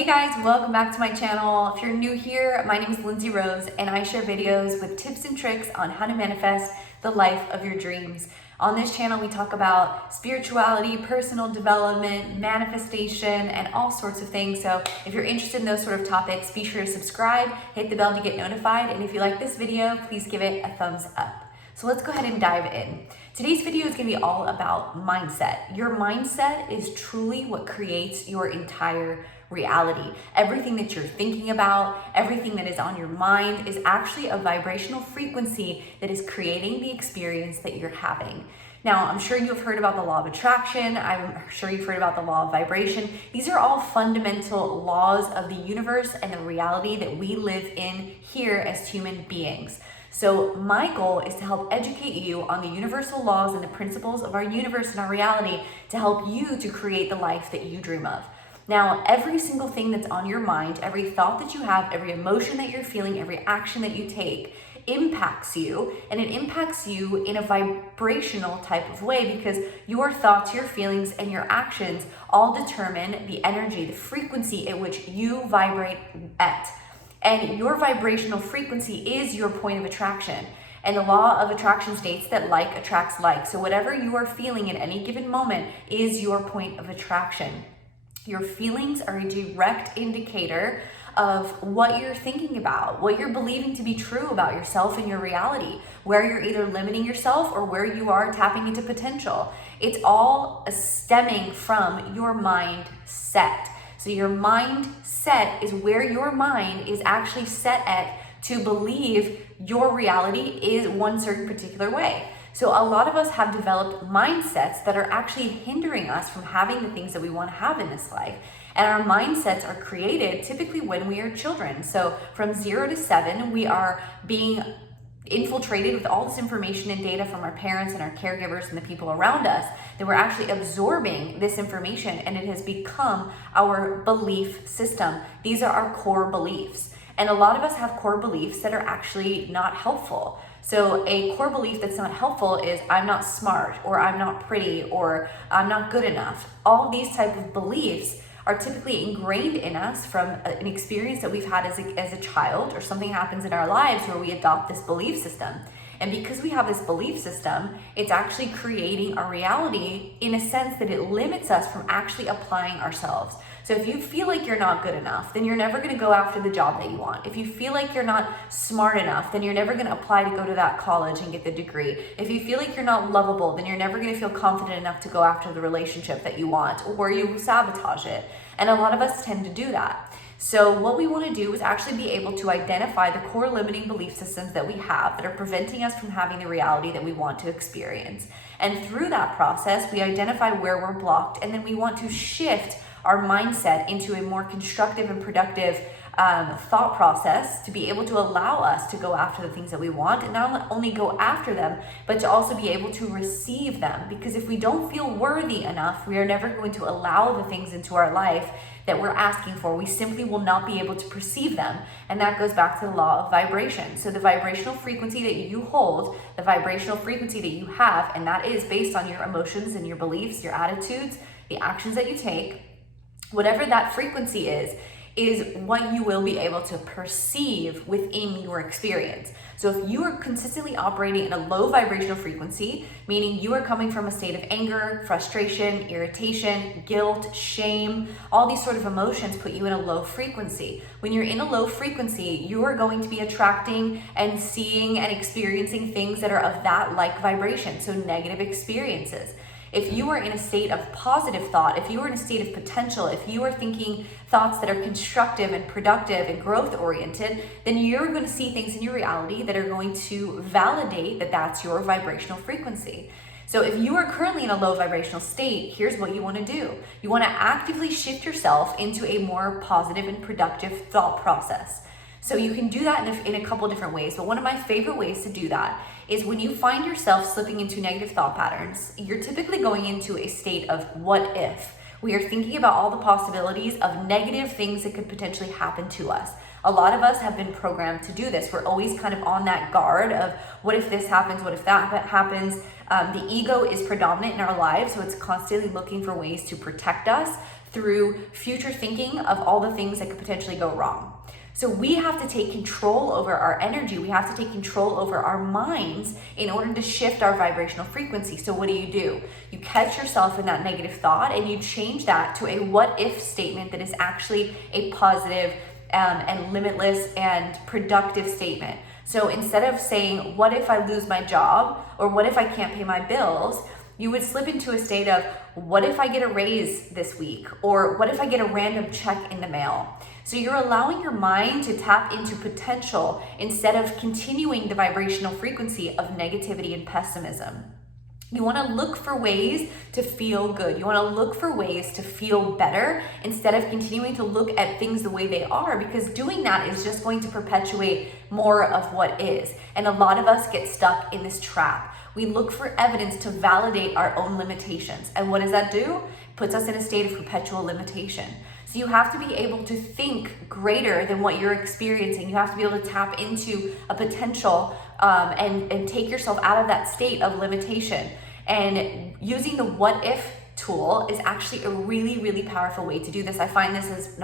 Hey guys, welcome back to my channel. If you're new here, my name is Lindsay Rose and I share videos with tips and tricks on how to manifest the life of your dreams. On this channel, we talk about spirituality, personal development, manifestation, and all sorts of things. So if you're interested in those sort of topics, be sure to subscribe, hit the bell to get notified, and if you like this video, please give it a thumbs up. So let's go ahead and dive in. Today's video is gonna be all about mindset. Your mindset is truly what creates your entire reality. Everything that you're thinking about, everything that is on your mind is actually a vibrational frequency that is creating the experience that you're having. Now, I'm sure you've heard about the law of attraction. I'm sure you've heard about the law of vibration. These are all fundamental laws of the universe and the reality that we live in here as human beings. So my goal is to help educate you on the universal laws and the principles of our universe and our reality to help you to create the life that you dream of. Now, every single thing that's on your mind, every thought that you have, every emotion that you're feeling, every action that you take impacts you, and it impacts you in a vibrational type of way because your thoughts, your feelings, and your actions all determine the energy, the frequency at which you vibrate at. And your vibrational frequency is your point of attraction. And the law of attraction states that like attracts like. So whatever you are feeling at any given moment is your point of attraction. Your feelings are a direct indicator of what you're thinking about, what you're believing to be true about yourself and your reality, where you're either limiting yourself or where you are tapping into potential. It's all stemming from your mindset. So your mindset is where your mind is actually set at to believe your reality is one certain particular way. So a lot of us have developed mindsets that are actually hindering us from having the things that we want to have in this life. And our mindsets are created typically when we are children. So from 0 to 7, we are being infiltrated with all this information and data from our parents and our caregivers and the people around us, that we're actually absorbing this information and it has become our belief system. These are our core beliefs. And a lot of us have core beliefs that are actually not helpful. So a core belief that's not helpful is I'm not smart, or I'm not pretty, or I'm not good enough. All these type of beliefs are typically ingrained in us from an experience that we've had as a child, or something happens in our lives where we adopt this belief system. And because we have this belief system, it's actually creating our reality in a sense that it limits us from actually applying ourselves. So if you feel like you're not good enough, then you're never going to go after the job that you want. If you feel like you're not smart enough, then you're never going to apply to go to that college and get the degree. If you feel like you're not lovable, then you're never going to feel confident enough to go after the relationship that you want, or you sabotage it. And a lot of us tend to do that. So what we want to do is actually be able to identify the core limiting belief systems that we have that are preventing us from having the reality that we want to experience. And through that process, we identify where we're blocked, and then we want to shift our mindset into a more constructive and productive thought process to be able to allow us to go after the things that we want, and not only go after them, but to also be able to receive them. Because if we don't feel worthy enough, we are never going to allow the things into our life that we're asking for. We simply will not be able to perceive them. And that goes back to the law of vibration. So the vibrational frequency that you hold, the vibrational frequency that you have, and that is based on your emotions and your beliefs, your attitudes, the actions that you take, whatever that frequency is what you will be able to perceive within your experience. So if you are consistently operating in a low vibrational frequency, meaning you are coming from a state of anger, frustration, irritation, guilt, shame, all these sort of emotions put you in a low frequency. When you're in a low frequency, you are going to be attracting and seeing and experiencing things that are of that like vibration, so negative experiences. If you are in a state of positive thought, if you are in a state of potential, if you are thinking thoughts that are constructive and productive and growth oriented, then you're going to see things in your reality that are going to validate that that's your vibrational frequency. So if you are currently in a low vibrational state, here's what you want to do. You want to actively shift yourself into a more positive and productive thought process. So you can do that in a couple different ways, but one of my favorite ways to do that is when you find yourself slipping into negative thought patterns, you're typically going into a state of what if. We are thinking about all the possibilities of negative things that could potentially happen to us. A lot of us have been programmed to do this. We're always kind of on that guard of what if this happens, what if that happens. The ego is predominant in our lives, so it's constantly looking for ways to protect us through future thinking of all the things that could potentially go wrong. So we have to take control over our energy. We have to take control over our minds in order to shift our vibrational frequency. So what do? You catch yourself in that negative thought and you change that to a what if statement that is actually a positive and limitless and productive statement. So instead of saying, what if I lose my job, or what if I can't pay my bills, you would slip into a state of, what if I get a raise this week? Or what if I get a random check in the mail? So you're allowing your mind to tap into potential instead of continuing the vibrational frequency of negativity and pessimism. You want to look for ways to feel good. You want to look for ways to feel better instead of continuing to look at things the way they are, because doing that is just going to perpetuate more of what is. And a lot of us get stuck in this trap. We look for evidence to validate our own limitations. And what does that do? It puts us in a state of perpetual limitation. So you have to be able to think greater than what you're experiencing. You have to be able to tap into a potential and take yourself out of that state of limitation. And using the what if tool is actually a really, really powerful way to do this. I find this as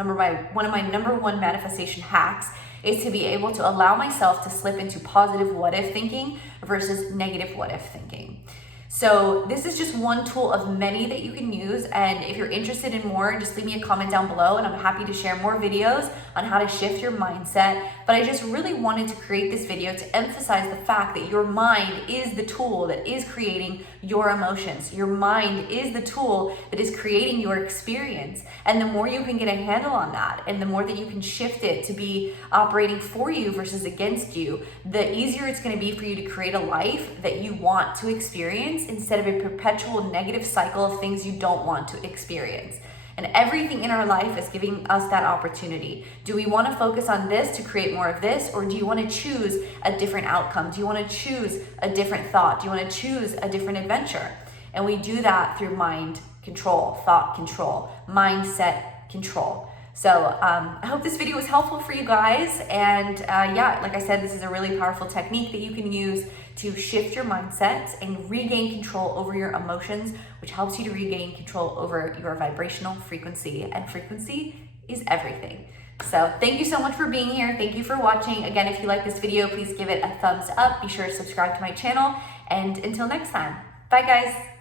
one of my number one manifestation hacks is to be able to allow myself to slip into positive what if thinking versus negative what if thinking. So this is just one tool of many that you can use, and if you're interested in more, just leave me a comment down below and I'm happy to share more videos on how to shift your mindset. But I just really wanted to create this video to emphasize the fact that your mind is the tool that is creating your emotions. Your mind is the tool that is creating your experience. And the more you can get a handle on that, and the more that you can shift it to be operating for you versus against you, the easier it's going to be for you to create a life that you want to experience instead of a perpetual negative cycle of things you don't want to experience. And everything in our life is giving us that opportunity. Do we want to focus on this to create more of this, or do you want to choose a different outcome? Do you want to choose a different thought? Do you want to choose a different adventure? And we do that through mind control, thought control, mindset control. So I hope this video was helpful for you guys. And yeah, like I said, this is a really powerful technique that you can use to shift your mindset and regain control over your emotions, which helps you to regain control over your vibrational frequency. And frequency is everything. So thank you so much for being here. Thank you for watching. Again, if you like this video, please give it a thumbs up. Be sure to subscribe to my channel. And until next time, bye guys.